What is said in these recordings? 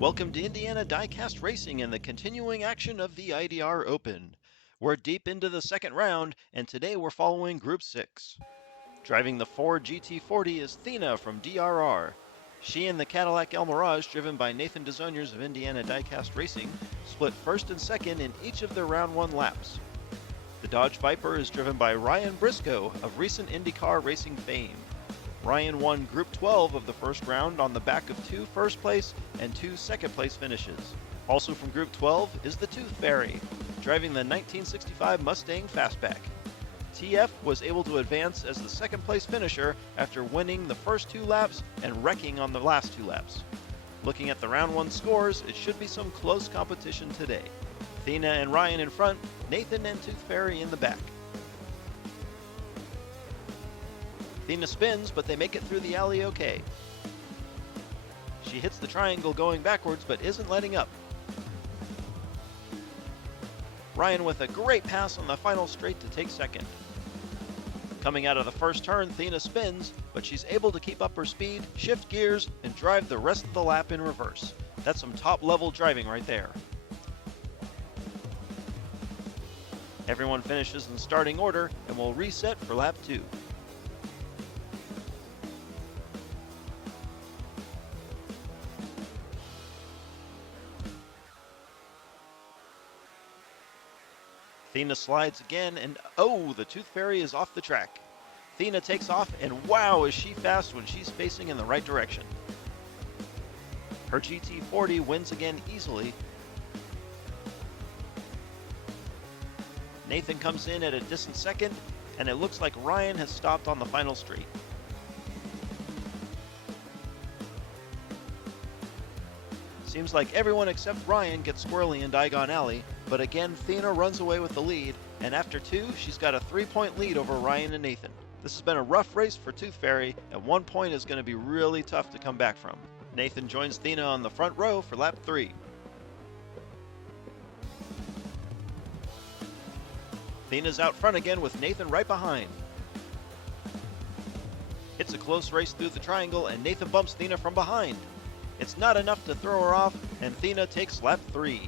Welcome to Indiana Diecast Racing and the continuing action of the IDR Open. We're deep into the second round, and today we're following Group 6. Driving the Ford GT40 is Thina from DRR. She and the Cadillac El Mirage, driven by Nathan Desoniers of Indiana Diecast Racing, split first and second in each of their round 1 laps. The Dodge Viper is driven by Ryan Briscoe of recent IndyCar racing fame. Ryan won Group 12 of the first round on the back of 2 first place and 2 second place finishes. Also from Group 12 is the Tooth Fairy, driving the 1965 Mustang Fastback. TF was able to advance as the second place finisher after winning the first 2 laps and wrecking on the last 2 laps. Looking at the round 1 scores, it should be some close competition today. Thina and Ryan in front, Nathan and Tooth Fairy in the back. Thina spins, but they make it through the alley okay. She hits the triangle going backwards, but isn't letting up. Ryan with a great pass on the final straight to take second. Coming out of the first turn, Thina spins, but she's able to keep up her speed, shift gears, and drive the rest of the lap in reverse. That's some top-level driving right there. Everyone finishes in starting order, and will reset for lap 2. Thina slides again, and oh, the Tooth Fairy is off the track. Thina takes off, and wow, is she fast when she's facing in the right direction. Her GT40 wins again easily. Nathan comes in at a distant second, and it looks like Ryan has stopped on the final straight. Seems like everyone except Ryan gets squirrely in Diagon Alley, but again Thina runs away with the lead, and after 2, she's got a 3-point lead over Ryan and Nathan. This has been a rough race for Tooth Fairy, and 1 point is going to be really tough to come back from. Nathan joins Thina on the front row for lap 3. Thina's out front again with Nathan right behind. It's a close race through the triangle, and Nathan bumps Thina from behind. It's not enough to throw her off, and Thina takes lap 3.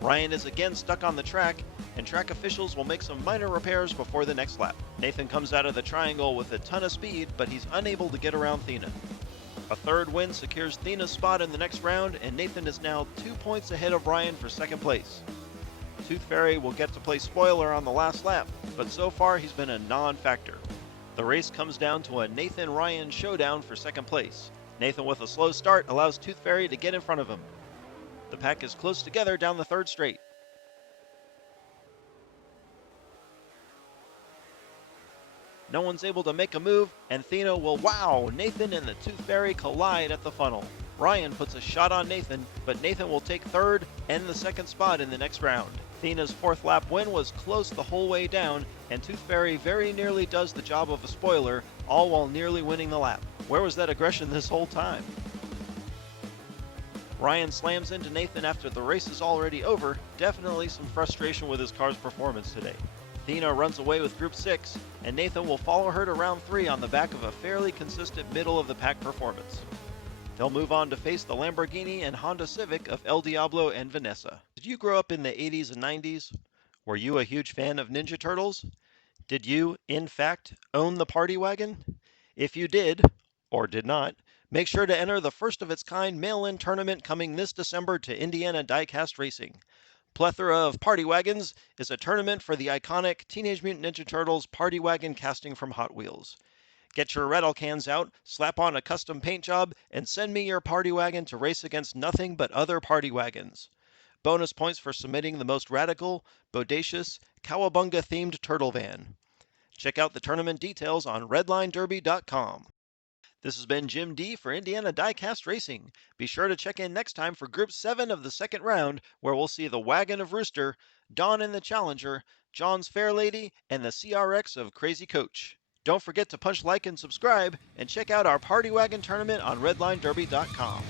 Ryan is again stuck on the track, and track officials will make some minor repairs before the next lap. Nathan comes out of the triangle with a ton of speed, but he's unable to get around Thina. A third win secures Thina's spot in the next round, and Nathan is now 2 points ahead of Ryan for second place. Tooth Fairy will get to play spoiler on the last lap, but so far he's been a non-factor. The race comes down to a Nathan-Ryan showdown for second place. Nathan with a slow start allows Tooth Fairy to get in front of him. The pack is close together down the third straight. No one's able to make a move, and Thina will wow! Nathan and the Tooth Fairy collide at the funnel. Ryan puts a shot on Nathan, but Nathan will take third and the second spot in the next round. Thina's 4th lap win was close the whole way down, and Tooth Fairy very nearly does the job of a spoiler, all while nearly winning the lap. Where was that aggression this whole time? Ryan slams into Nathan after the race is already over, definitely some frustration with his car's performance today. Thina runs away with Group 6, and Nathan will follow her to round 3 on the back of a fairly consistent middle-of-the-pack performance. They'll move on to face the Lamborghini and Honda Civic of El Diablo and Vanessa. Did you grow up in the 80s and 90s? Were you a huge fan of Ninja Turtles? Did you, in fact, own the Party Wagon? If you did, or did not, make sure to enter the first-of-its-kind mail-in tournament coming this December to Indiana Diecast Racing. Plethora of Party Wagons is a tournament for the iconic Teenage Mutant Ninja Turtles Party Wagon casting from Hot Wheels. Get your rattle cans out, slap on a custom paint job, and send me your Party Wagon to race against nothing but other Party Wagons. Bonus points for submitting the most radical, bodacious, cowabunga-themed turtle van. Check out the tournament details on redlinederby.com. This has been Jim D for Indiana Diecast Racing. Be sure to check in next time for Group 7 of the second round, where we'll see the Wagon of Rooster, Dawn and the Challenger, John's Fair Lady, and the CRX of Crazy Coach. Don't forget to punch like and subscribe, and check out our Party Wagon tournament on redlinederby.com.